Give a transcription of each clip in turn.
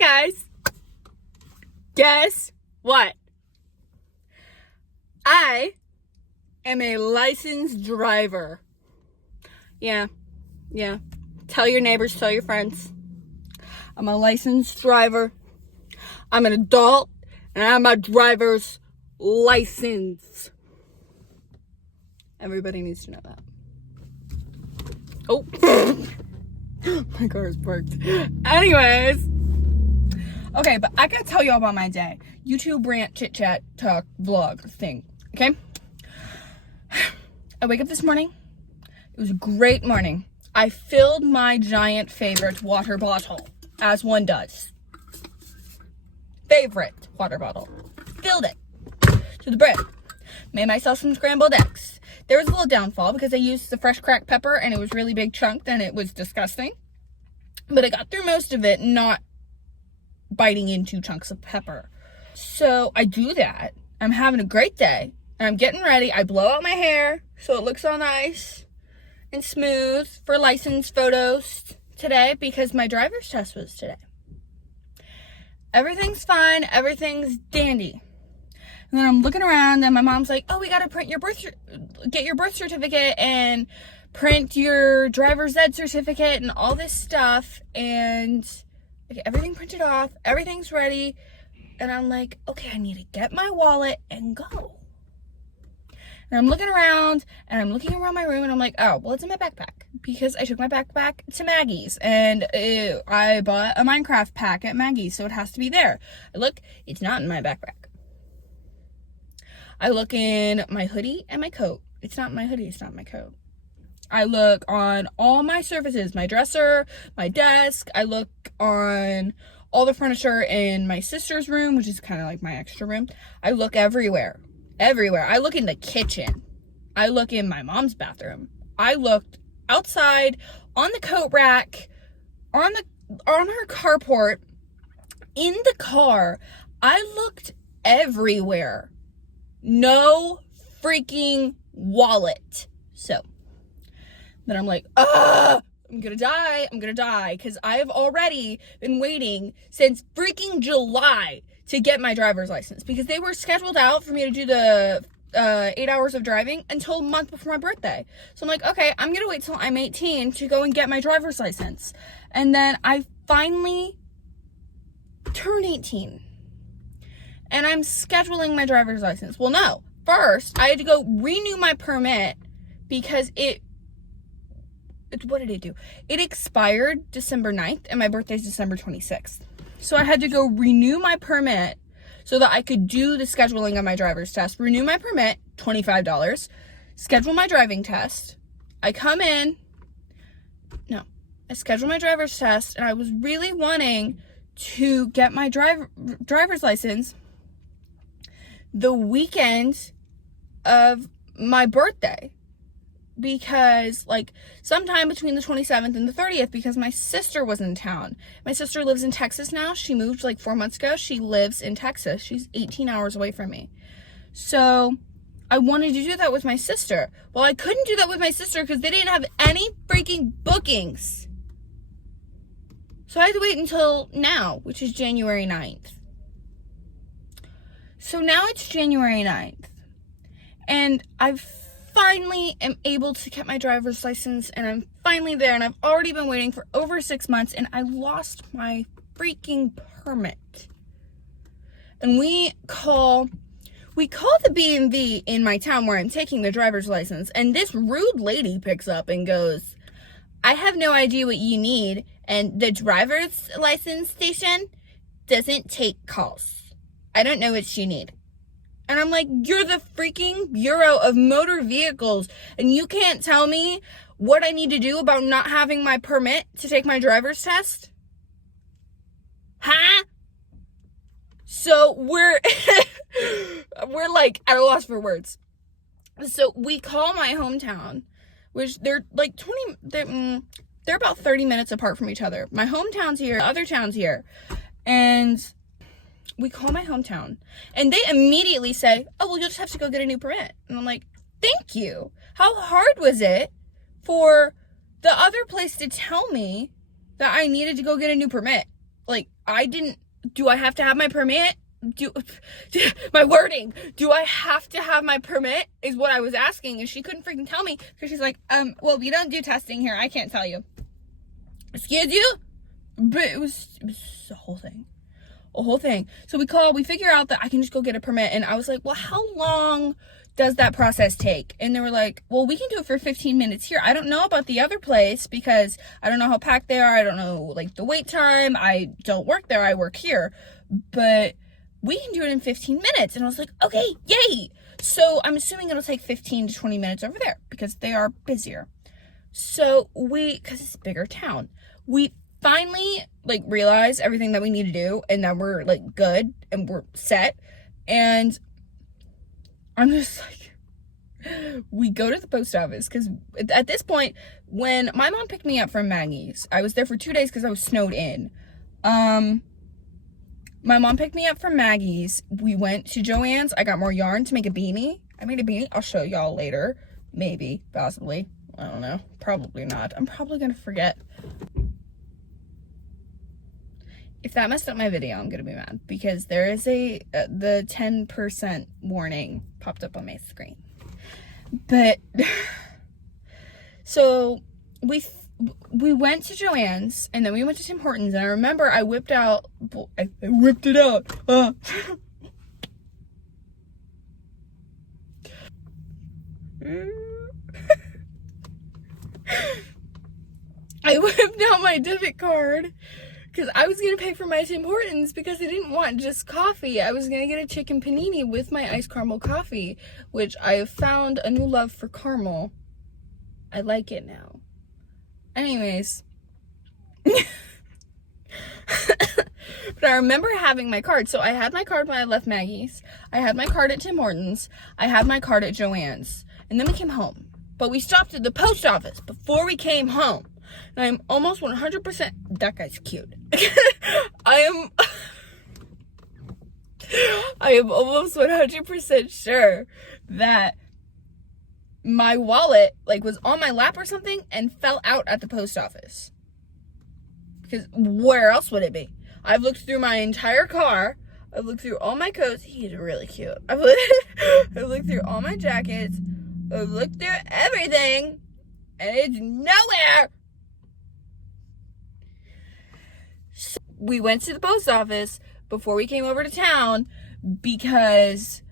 guys, guess what? I am a licensed driver. Yeah. Tell your neighbors, tell your friends. I'm a licensed driver. I'm an adult, and I'm a driver's license. Everybody needs to know that. Oh, my car is parked. Anyways. Okay, but I gotta tell y'all about my day. YouTube rant, chit chat, talk, vlog thing. Okay? I wake up this morning. It was a great morning. I filled my giant favorite water bottle, as one does. Favorite water bottle. Filled it to the brim. Made myself some scrambled eggs. There was a little downfall because I used the fresh cracked pepper and it was really big chunk and it was disgusting. But I got through most of it, not biting into chunks of pepper. So I do that. I'm having a great day. And I'm getting ready. I blow out my hair so it looks all nice and smooth for license photos today because my driver's test was today. Everything's fine. Everything's dandy. And then I'm looking around and my mom's like, oh, we got to get your birth certificate and print your driver's ed certificate and all this stuff. And I get everything printed off. Everything's ready. And I'm like, okay, I need to get my wallet and go. And I'm looking around and I'm looking around my room and I'm like, oh, well, it's in my backpack because I took my backpack to Maggie's and I bought a Minecraft pack at Maggie's, so it has to be there. I look, it's not in my backpack. I look in my hoodie and my coat. It's not my hoodie, it's not my coat. I look on all my surfaces, my dresser, my desk. I look on all the furniture in my sister's room, which is kind of like my extra room. I look everywhere. I look in the kitchen. I look in my mom's bathroom. I looked outside, on the coat rack, on her carport, in the car. I looked everywhere. No freaking wallet. So then I'm like, I'm gonna die, because I have already been waiting since freaking July to get my driver's license, because they were scheduled out for me to do the 8 hours of driving until a month before my birthday. So I'm like, okay, I'm gonna wait till I'm 18 to go and get my driver's license. And then I finally turned 18 and I'm scheduling my driver's license. Well, no, first I had to go renew my permit because what did it do? It expired December 9th and my birthday's December 26th. So I had to go renew my permit so that I could do the scheduling of my driver's test. Renew my permit, $25. Schedule my driving test. I schedule my driver's test, and I was really wanting to get my driver's license the weekend of my birthday. Because, sometime between the 27th and the 30th, because my sister was in town. My sister lives in Texas now. She moved, 4 months ago. She lives in Texas. She's 18 hours away from me. So, I wanted to do that with my sister. Well, I couldn't do that with my sister because they didn't have any freaking bookings. So, I had to wait until now, which is January 9th. So, now it's January 9th. And I've finally am able to get my driver's license, and I'm finally there, and I've already been waiting for over 6 months, and I lost my freaking permit. And we call the B&V in my town where I'm taking the driver's license, and this rude lady picks up and goes, I have no idea what you need, and the driver's license station doesn't take calls. I don't know what you need. And I'm like, you're the freaking Bureau of Motor Vehicles, and you can't tell me what I need to do about not having my permit to take my driver's test? Huh? So we're at a loss for words. So we call my hometown, which they're they're about 30 minutes apart from each other. My hometown's here, the other town's here. And we call my hometown, and they immediately say, oh, well, you'll just have to go get a new permit. And I'm like, thank you. How hard was it for the other place to tell me that I needed to go get a new permit? Like, do I have to have my permit? My wording, do I have to have my permit is what I was asking, and she couldn't freaking tell me because she's like, well, we don't do testing here. I can't tell you. Excuse you? But it was a whole thing. So we figure out that I can just go get a permit, and I was like, well, how long does that process take? And they were like, well, we can do it for 15 minutes here. I don't know about the other place because I don't know how packed they are. I don't know, like, the wait time. I don't work there. I work here. But we can do it in 15 minutes. And I was like, okay, yay. So I'm assuming it'll take 15 to 20 minutes over there because they are busier. So because it's a bigger town, we finally, like, realize everything that we need to do, and that we're, like, good and we're set. And I'm just like, we go to the post office because at this point, when my mom picked me up from Maggie's, I was there for 2 days because I was snowed in. My mom picked me up from Maggie's. We went to Joann's. I got more yarn to make a beanie. I made a beanie. I'll show y'all later. Maybe, possibly. I don't know. Probably not. I'm probably going to forget. If that messed up my video, I'm going to be mad. Because there is the 10% warning popped up on my screen. But, so, we went to Joann's, and then we went to Tim Hortons, and I remember I whipped it out. I whipped out my debit card because I was going to pay for my Tim Hortons because I didn't want just coffee. I was going to get a chicken panini with my iced caramel coffee, which I have found a new love for caramel. I like it now. Anyways, but I remember having my card. So I had my card when I left Maggie's. I had my card at Tim Hortons. I had my card at Joann's. And then we came home. But we stopped at the post office before we came home. And I'm almost 100%... That guy's cute. I am almost 100% sure that my wallet, like, was on my lap or something and fell out at the post office. Because where else would it be? I've looked through my entire car. I've looked through all my coats. He's really cute. I've looked through all my jackets. I've looked through everything. And it's nowhere. So we went to the post office before we came over to town because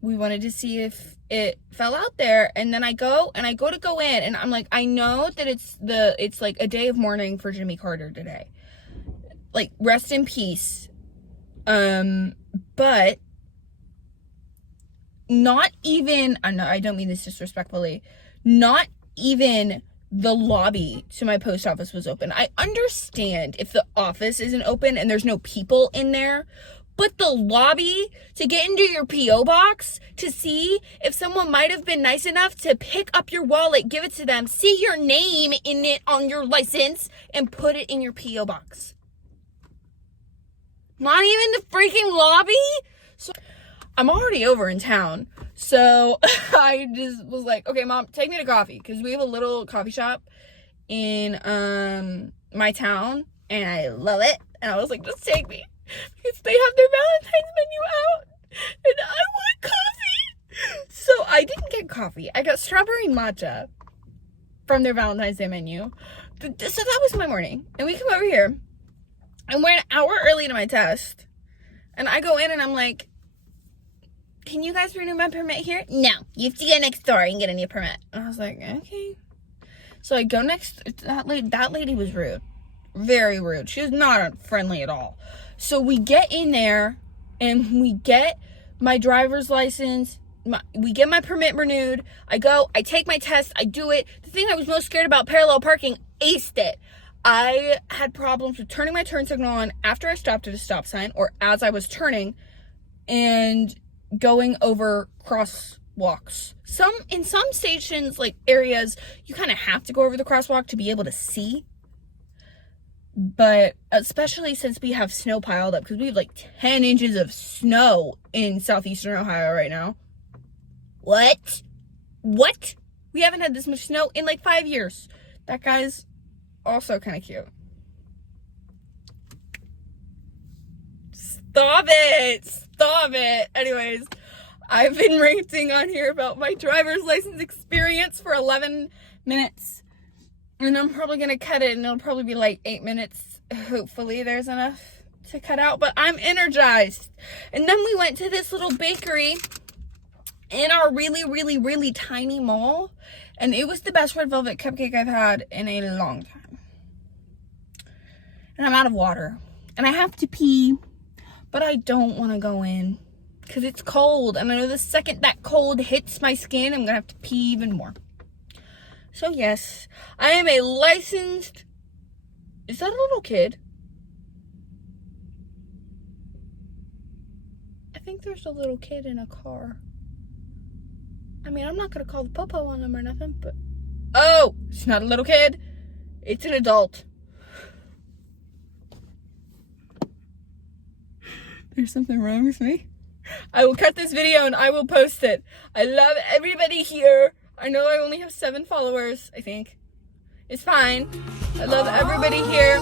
we wanted to see if it fell out there. And then I go in, and I'm like, I know that it's like a day of mourning for Jimmy Carter today. Like, rest in peace. But not even, I don't mean this disrespectfully, not even the lobby to my post office was open. I understand if the office isn't open and there's no people in there, but the lobby to get into your P.O. box to see if someone might have been nice enough to pick up your wallet, give it to them, see your name in it on your license, and put it in your P.O. box. Not even the freaking lobby? So I'm already over in town. So I just was like, okay, Mom, take me to coffee. Because we have a little coffee shop in my town. And I love it. And I was like, just take me. Because they have their Valentine's menu out. And I want coffee. So I didn't get coffee. I got strawberry matcha from their Valentine's Day menu. So that was my morning. And we come over here. And we're an hour early to my test. And I go in and I'm like, can you guys renew my permit here? No, you have to go next door and get a new permit. And I was like, okay. So I go next. That lady was rude. Very rude. She was not friendly at all. So we get in there and we get my driver's license. We get my permit renewed. I go, I take my test, I do it. The thing I was most scared about, parallel parking, aced it. I had problems with turning my turn signal on after I stopped at a stop sign or as I was turning and going over crosswalks. In some stations, like areas, you kind of have to go over the crosswalk to be able to see. But especially since we have snow piled up, because we have like 10 inches of snow in southeastern Ohio right now. What? We haven't had this much snow in like 5 years. That guy's also kind of cute. Stop it. Stop it. Anyways, I've been ranting on here about my driver's license experience for 11 minutes. And I'm probably going to cut it and it'll probably be like 8 minutes. Hopefully there's enough to cut out. But I'm energized. And then we went to this little bakery in our really, really, really tiny mall. And it was the best red velvet cupcake I've had in a long time. And I'm out of water. And I have to pee. But I don't want to go in. Because it's cold. And I know the second that cold hits my skin, I'm going to have to pee even more. So yes, I am a licensed... Is that a little kid? I think there's a little kid in a car. I mean, I'm not going to call the popo on them or nothing, but... Oh! It's not a little kid. It's an adult. There's something wrong with me. I will cut this video and I will post it. I love everybody here. I know I only have 7 followers, I think. It's fine. I love everybody here.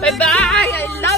Bye-bye. I love